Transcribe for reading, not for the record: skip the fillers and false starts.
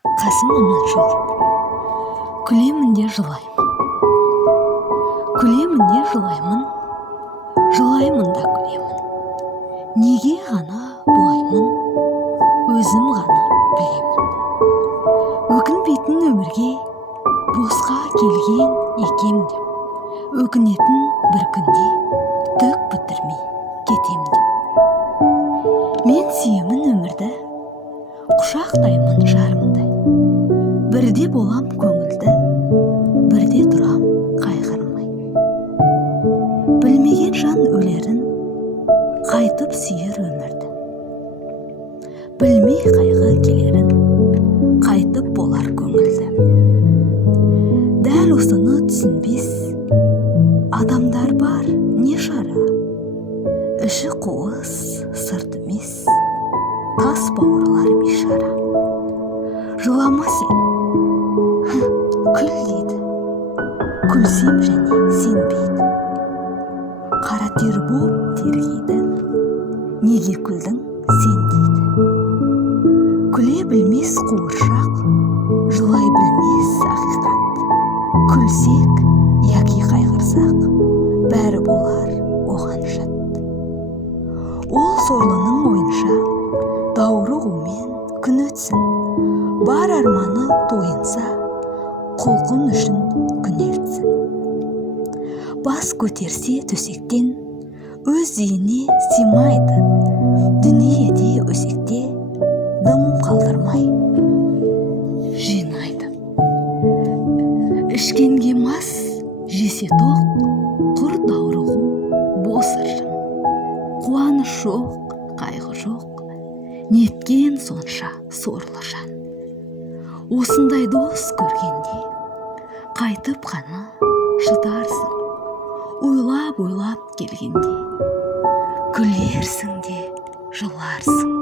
Қасым Аманжол. Күлемін де жылаймын. Күлемін де жылаймын. Жылаймын да күлемін. Неге ғана бұлаймын? Өзім ғана білемін. Өкінбейтін өмірге босқа келген екем деп, өкінетін бір күнде түк бітірмей кетем деп. Мен сүйемін өмірді, құшақтаймын жарымдай. Бірде болам көңілді, бірде тұрам қайғырмай. Білмеген жан өлерін, қайтып сүйер өмірді. Білмей қайғы келерін, қайтып болар көңілді. Дәл осыны түсінбес адамдар бар не шара. Іші қуыс, сырт емес, тас бауырлар бейшара. Жылама сен, күл дейді. Күлсем және сенбейді. Қара тер боп тергейді. Неге күлдің сен дейді. Күле білмес қуыршақ, жылай білмес ақиқат. Күлсек, яки қайғырсақ, бәрі болар оған жат. Ол сорлының ойынша даурығумен күн өтсін. Бар арманы тойынса, құлқын үшін күнелтсін. Бас көтерсе төсектен, өз үйіне симайды. Дүниеде өсекте дым қалдырмай жинайды. Ішкенге мас, жесе тоқ, құр даурығу бос ыржың. Қуаныш жоқ, қайғы жоқ, неткен сонша сорлы жан. Осындай дос көргенде қайтып қана шыдарсың. Ойлап келгенде күлерсің де жыларсың.